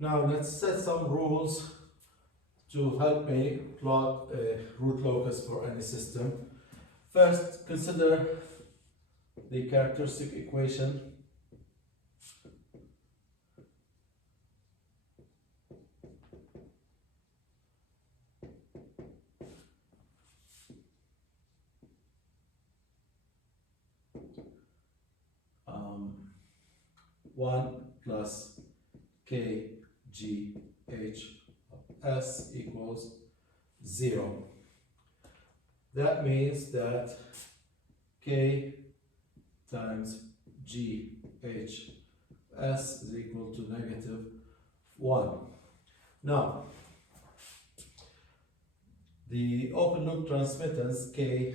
Now let's set some rules to help me plot a root locus for any system. First, consider the characteristic equation. One plus k g h of s equals 0. That means that k times g h s is equal to -1. Now, the open loop transmittance g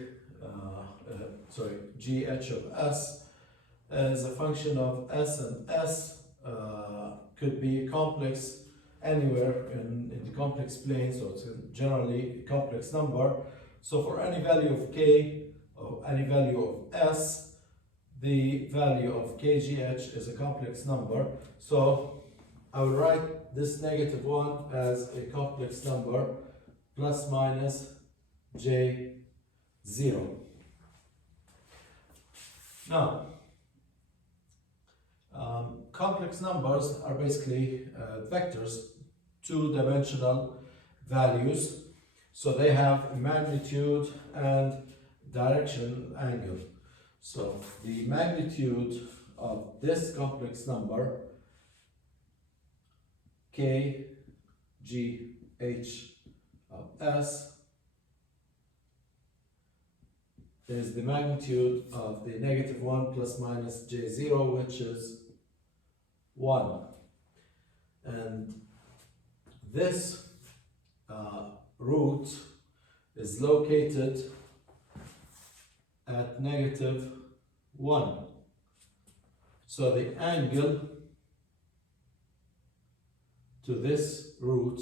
h of s as a function of s, and s could be complex anywhere in the complex plane, so it's generally a complex number. So for any value of k or any value of s, the value of kgh is a complex number. So I will write this -1 as a complex number plus minus j0. Now, complex numbers are basically vectors, two-dimensional values. So they have magnitude and direction angle. So the magnitude of this complex number, k, g, h of s, is the magnitude of the -1 plus minus j0, which is 1. And this root is located at -1. So the angle to this root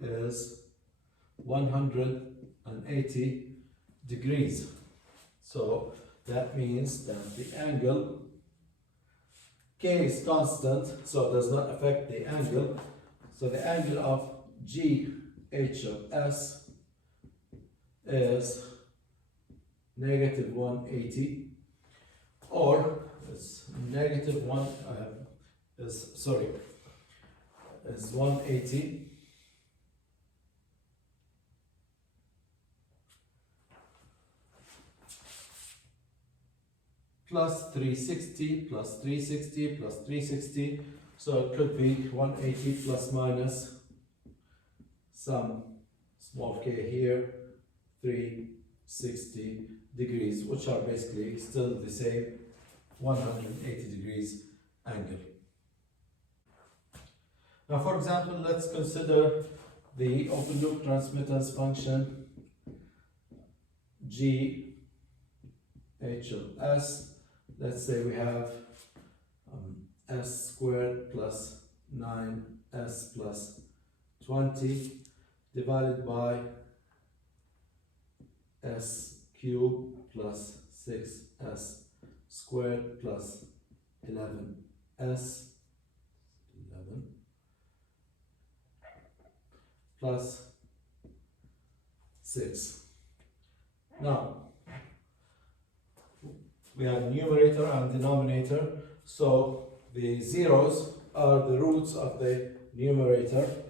is 180 degrees. So that means that the angle, k is constant, so it does not affect the angle. So the angle of g h of s is -180, or it's is 180 plus 360 plus 360 plus 360, so it could be 180 plus minus some small k here, 360 degrees, which are basically still the same 180 degrees angle. Now, for example, let's consider the open loop transmittance function g h of s. Let's say we have s squared plus 9s plus 20 divided by s cubed plus 6s squared plus 11s plus 6. Now, we have numerator and denominator, so the zeros are the roots of the numerator.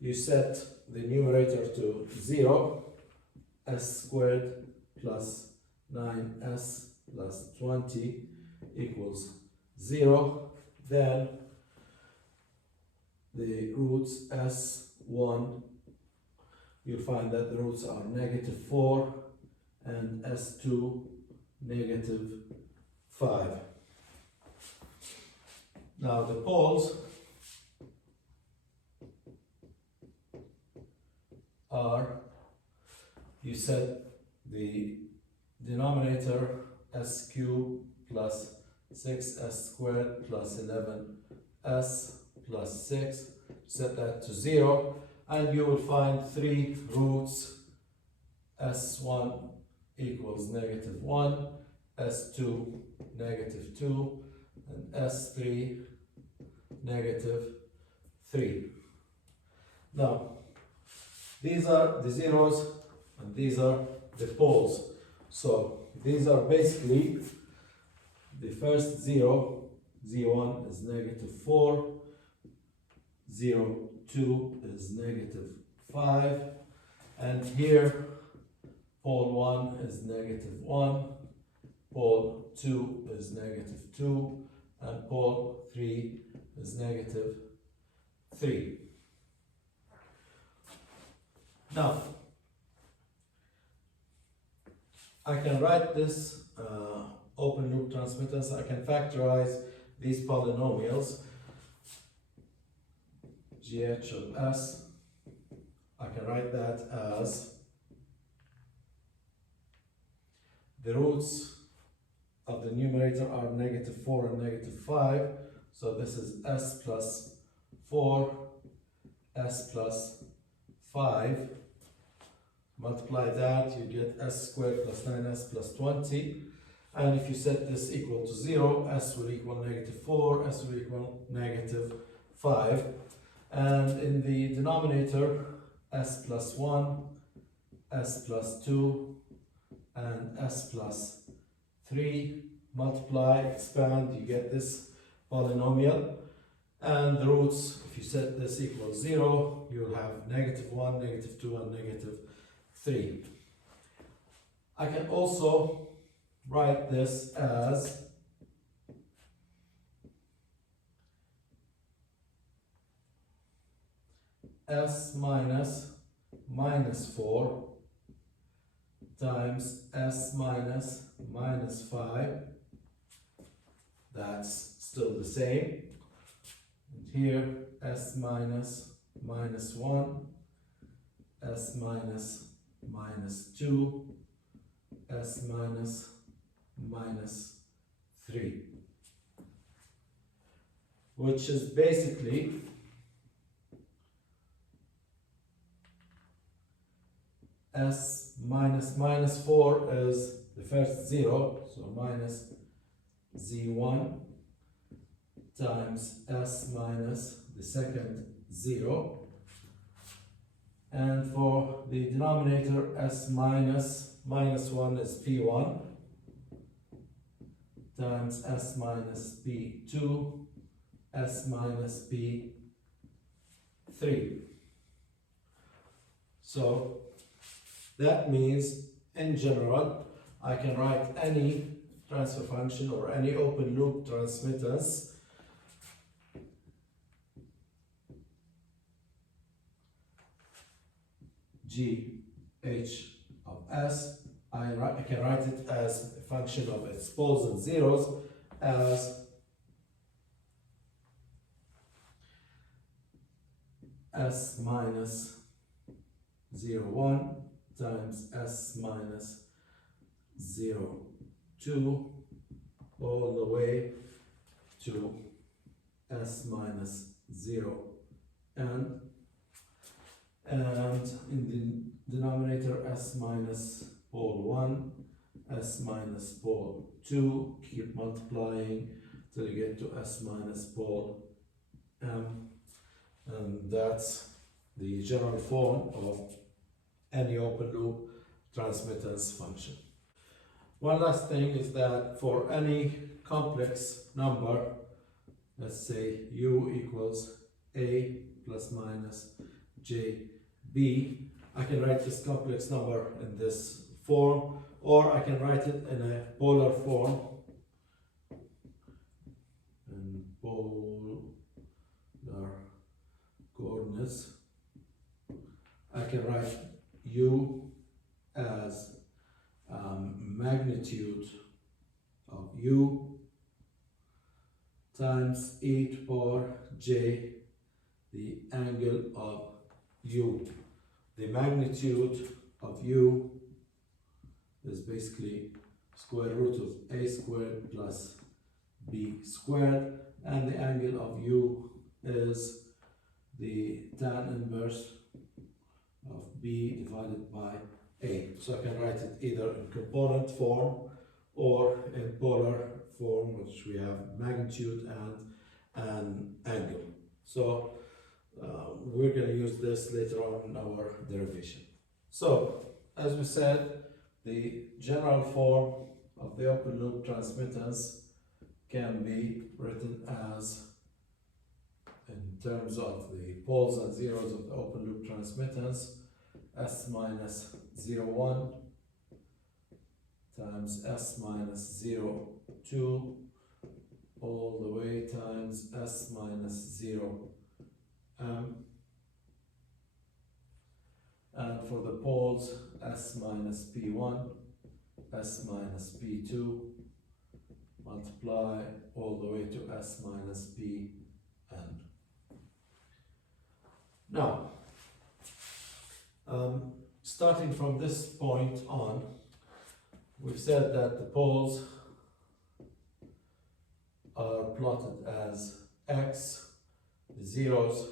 You set the numerator to 0, s squared plus 9s plus 20 equals 0. Then the roots s1, you'll find that the roots are -4 and s2 -5. Now the poles are, you set the denominator s cubed plus 6s squared plus 11s plus 6, set that to 0, and you will find 3 roots. S1 equals -1, S2 negative 2, and S3 negative 3. Now, these are the zeros and these are the poles. So these are basically the first zero, Z1 is negative 4, 0, 2 is negative 5, and here pole 1 is negative 1, pole 2 is negative 2, and pole 3 is negative 3. Now, I can write this open loop transmittance. I can factorize these polynomials. GH of S, I can write that as the roots of the numerator are negative 4 and negative 5. So this is S plus 4, S plus 5. Multiply that, you get S squared plus 9S plus 20. And if you set this equal to 0, S will equal negative 4, S will equal negative 5. And in the denominator, S plus 1, S plus 2, and S plus 3. Multiply, expand, you get this polynomial. And the roots, if you set this equal 0, you'll have negative 1, negative 2, and negative 3. I can also write this as S minus minus 4 times S minus minus 5. That's still the same. And here S minus minus 1, S minus minus 2, S minus minus 3, which is basically S minus minus 4 is the first 0, so minus Z1 times S minus the second 0. And for the denominator, S minus minus 1 is P1 times S minus P2, S minus P3. So that means, in general, I can write any transfer function or any open loop transmittance GH of S. I can write it as a function of its poles and zeros as S minus 0, 1 times S minus 0, 2 all the way to S minus 0 n, and in the denominator S minus pole 1, S minus pole 2, keep multiplying till you get to S minus pole m, and that's the general form of any open loop transmittance function. One last thing is that for any complex number, let's say u equals a plus minus jb, I can write this complex number in this form, or I can write it in a polar form, in polar coordinates. I can write u as magnitude of u times e to power j, the angle of u. The magnitude of u is basically square root of a squared plus b squared, and the angle of u is the tan inverse of b divided by a. So I can write it either in component form or in polar form, which we have magnitude and an angle. So we're going to use this later on in our derivation. So, as we said, the general form of the open loop transmittance can be written as, in terms of the poles and zeros of the open loop transmittance, S minus 0, 1 times S minus 0, 2 all the way times S minus 0 M, and for the poles S minus P1, S minus P2, multiply all the way to S minus Pn. Now, starting from this point on, we've said that the poles are plotted as X, the zeros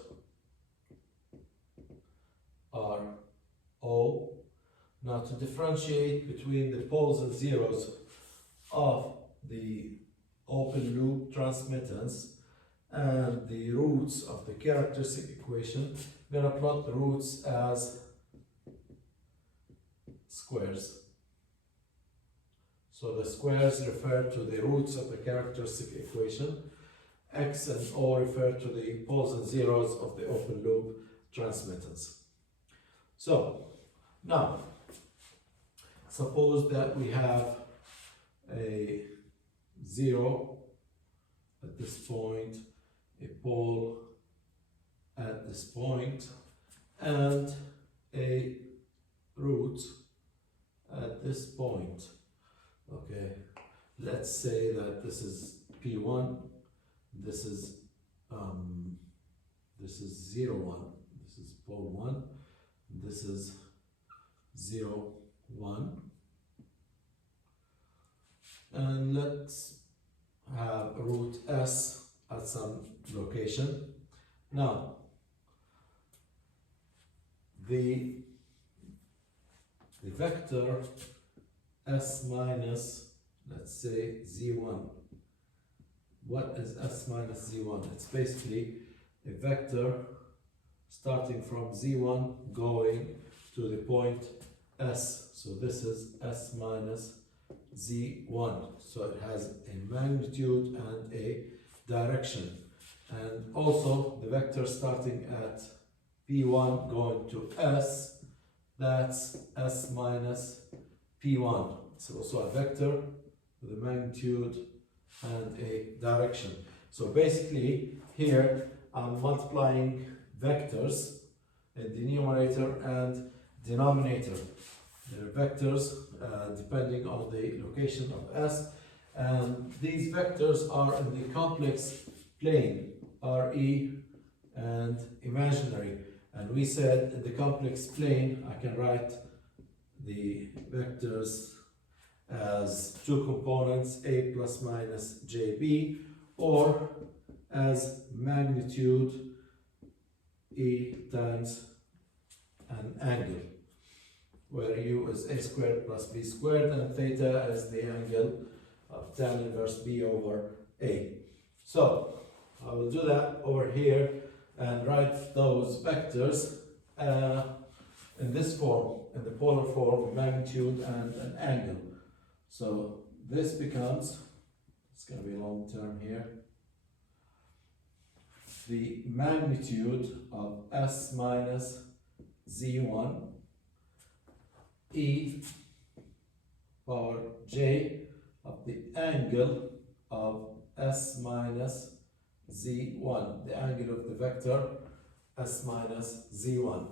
are O. Now, to differentiate between the poles and zeros of the open loop transmittance and the roots of the characteristic equation, we're going to plot the roots as squares. So the squares refer to the roots of the characteristic equation. X and O refer to the poles and zeros of the open loop transmittance. So now, suppose that we have a 0 at this point, a pole at this point, and a root at this point. Okay, let's say that this is P1, this is 0, 1, this is pole 1, this is 0, 1, and let's have root S at some location. Now, the vector S minus, let's say Z1. What is S minus Z1? It's basically a vector starting from Z1 going to the point S. So this is S minus Z1. So it has a magnitude and a direction. And also the vector starting at P1 going to S, that's S minus P1. It's also a vector with a magnitude and a direction. So basically here I'm multiplying vectors in the numerator and denominator. There are vectors depending on the location of S, and these vectors are in the complex plane, RE and imaginary. And we said in the complex plane I can write the vectors as two components, A plus minus JB, or as magnitude E times an angle, where U is A squared plus B squared and theta is the angle of tan inverse B over A. So I will do that over here and write those vectors in this form, in the polar form, magnitude and an angle. So this becomes, it's going to be long term here, the magnitude of S minus Z1 E power J of the angle of S minus Z1, the angle of the vector S minus Z1.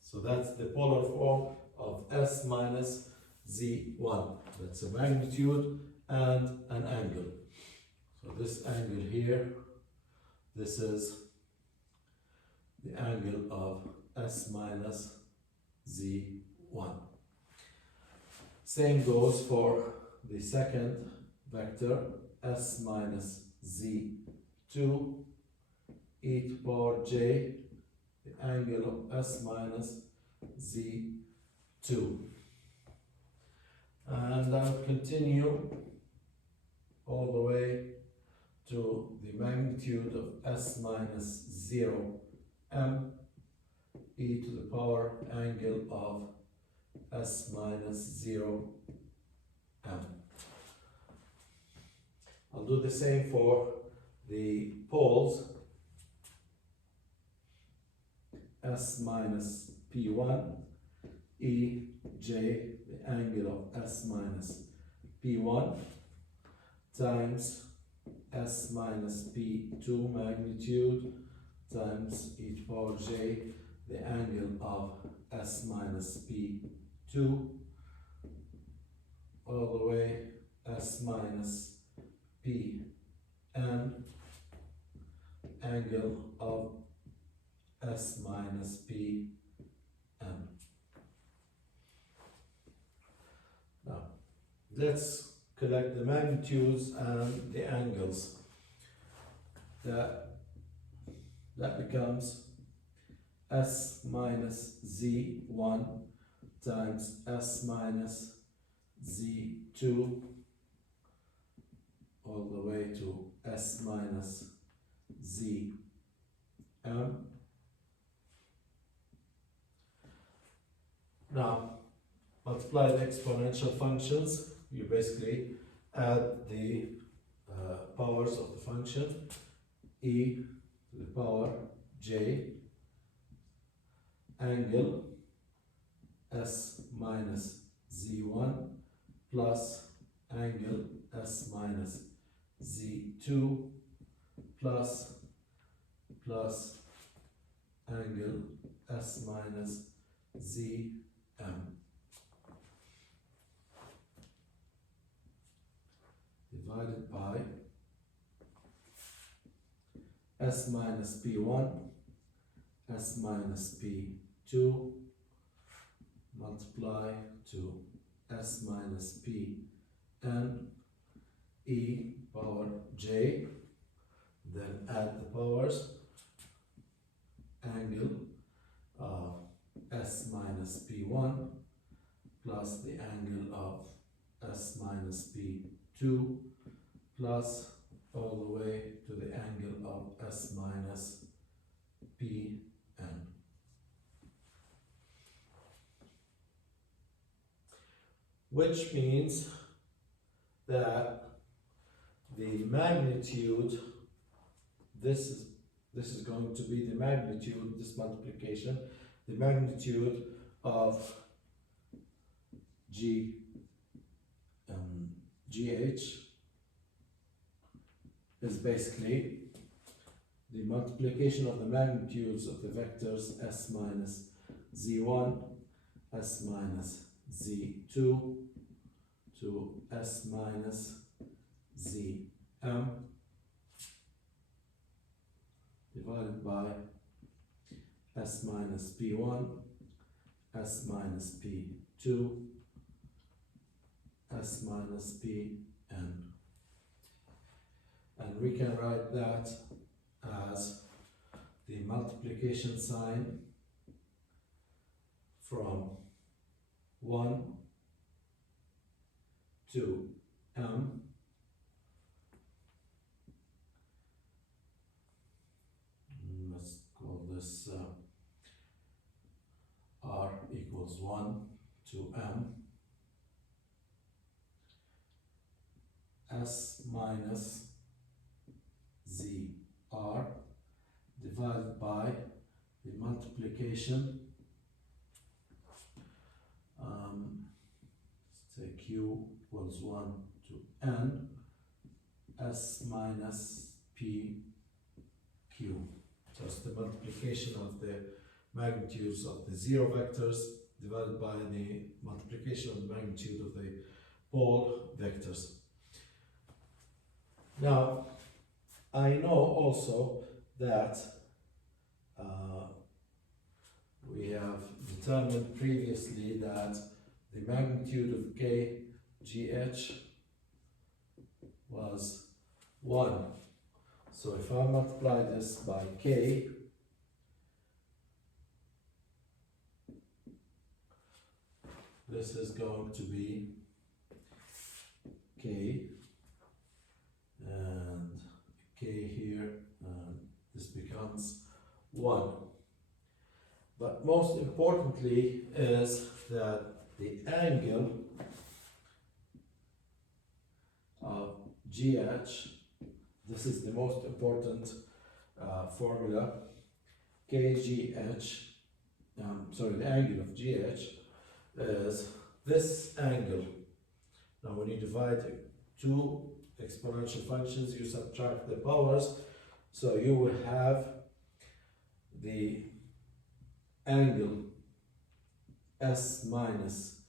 So that's the polar form of S minus Z1. That's a magnitude and an angle. So this angle here, this is the angle of S minus Z1. Same goes for the second vector, S minus Z2, e to power j, the angle of S minus Z2. and I'll continue all the way to the magnitude of s minus 0 m e to the power angle of s minus 0 m. I'll do the same for the poles, s minus p1 e j, the angle of s minus p1 times s minus p2 magnitude times e to power j, the angle of s minus p2, all the way s minus p n, angle of s minus p n. Now, let's collect the magnitudes and the angles. That becomes s minus z1 times s minus z2 all the way to s minus z m. Now, multiply the exponential functions. You basically add the powers of the function, e to the power j, angle s minus z1 plus angle s minus z2 plus angle s minus zm divided by s minus p1, s minus p2, multiply to s minus p n e power j, then add the powers, angle of s minus p1 plus the angle of s minus p2 plus all the way to the angle of s minus p n. Which means that the magnitude, this is going to be the magnitude, this multiplication, the magnitude of GH is basically the multiplication of the magnitudes of the vectors s minus z1, s minus z2 to s minus zm divided by s minus p1, s minus p2, s minus pn. And we can write that as the multiplication sign from 1 to m let's call this r equals 1 to m s minus zr divided by the multiplication, let's say q equals 1 to n s minus p q. Just the multiplication of the magnitudes of the zero vectors divided by the multiplication of the magnitude of the pole vectors. Now, I know also that we have determined previously that the magnitude of kgh was 1. So if I multiply this by k, this is going to be k and k here, and this becomes 1. But most importantly is that the angle of GH, this is the most important formula, KGH, the angle of GH is this angle. Now when you divide two exponential functions, you subtract the powers, so you will have the angle S minus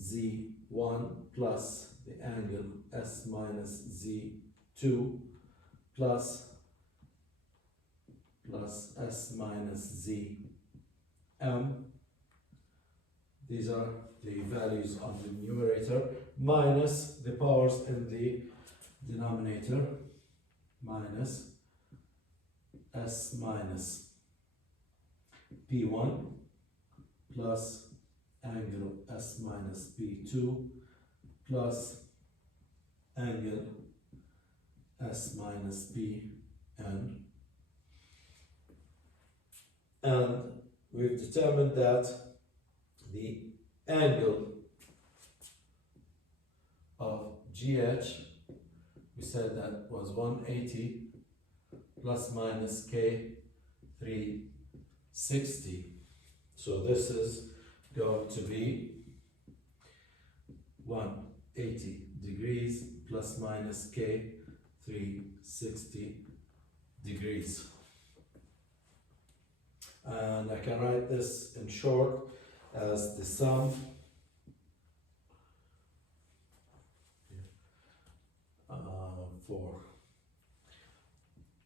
Z1 plus the angle S minus Z2 plus S minus Zm. These are the values on the numerator, minus the powers in the denominator, minus S minus P1 plus angle S minus P2 plus angle S minus Pn. And we've determined that the angle of GH, we said that was 180 plus minus K 360. So this is going to be 180 degrees plus minus K 360 degrees. And I can write this in short as the sum for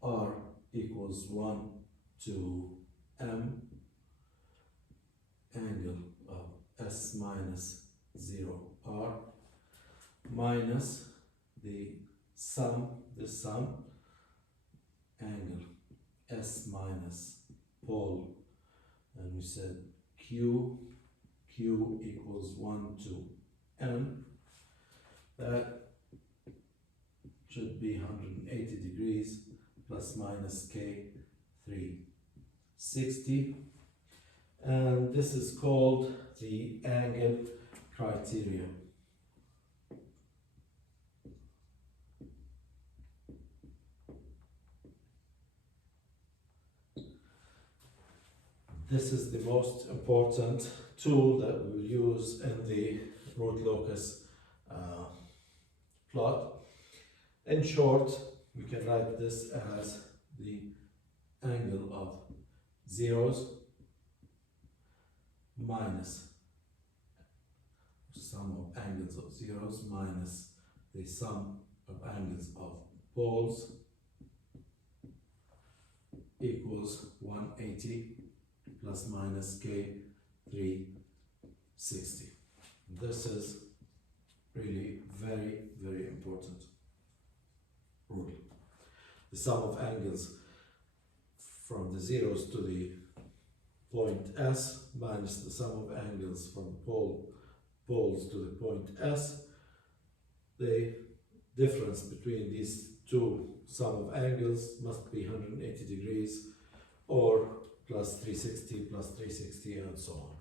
R equals 1 to M angle of S minus 0 R minus the sum, angle S minus pole, and we said Q equals 1 to M. That should be 180 degrees plus minus K 360, and this is called the angle criterion. This is the most important tool that we will use in the root locus plot. In short, we can write this as the angle of zeros minus sum of angles of zeros minus the sum of angles of poles equals 180 plus minus K 360. This is really very, very important rule. The sum of angles from the zeros to the point S minus the sum of angles from poles to the point S. The difference between these two sum of angles must be 180 degrees or plus 360 and so on.